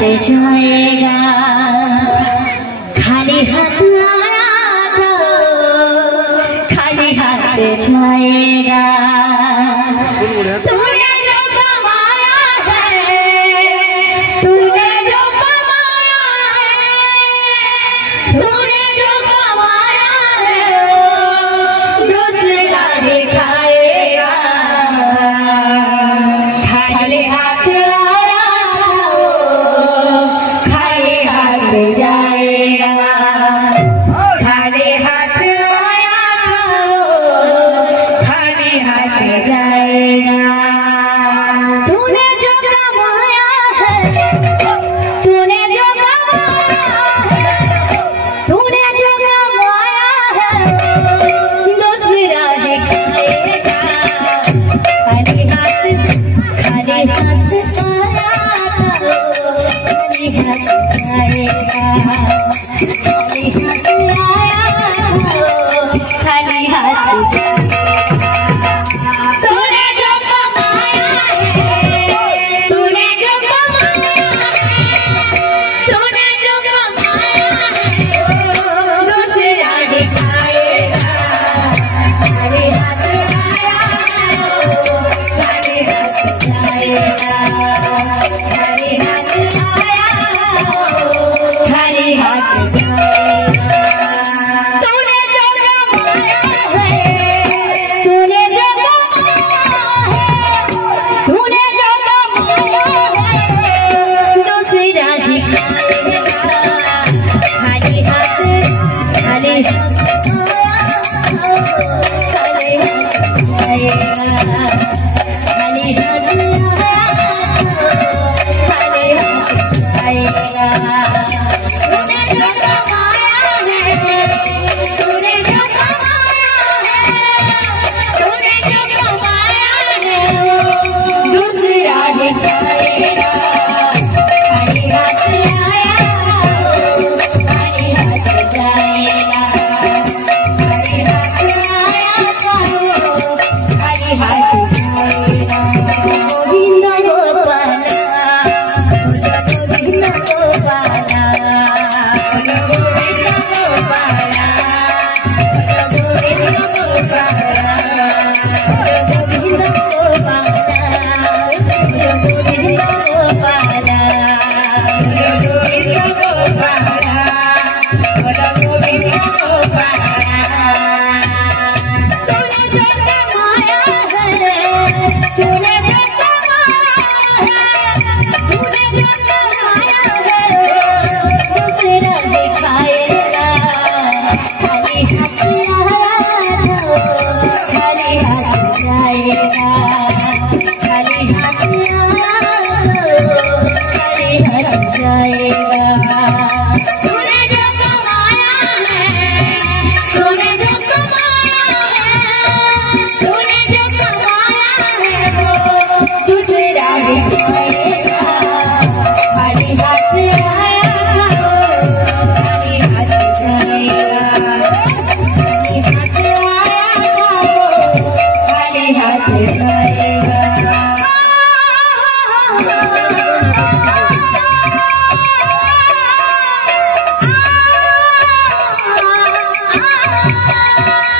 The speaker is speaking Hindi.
जाएगा खाली हाथ आया तो खाली हाथ जाएगा। तूने जो कमाया है तूने जो कमाया है तूने जो कमाया है दूसरा दिखाएगा। खाली हाथ जाएगा खाली हाथ आया खाली हाथ जाएगा। तूने जो कमाया है तूने जो कमाया है तूने जो कमाया है दूसरा दिखाएगा। खाली हाथ आया खाली हाथ जाएगा। खाली हाथ तूने जो कमाया है तूने जो कमाया है तूने जो कमाया है दूसरा दिखाएगा। खाली हाथ आया खाली हाथ जाएगा। खाली हाथ खाली हाथ जाएगा। तूने जो कमाया है तूने जो कमाया है तूने जो कमाया है दूसरा दिखाएगा। खाली हाथ खाली हाथ खाली हाथ जाएगा। खाली हाथ खाली हाथ जाएगा। तूने जो कमाया है तूने जो कमाया है तूने जो कमाया है दूसरा दिखाएगा। खाली हाथ आया खाली हाथ जाएगा। खाली हाथ आया खाली हाथ जाएगा। गोविंद गोपाला गोविंद गोपाला Ah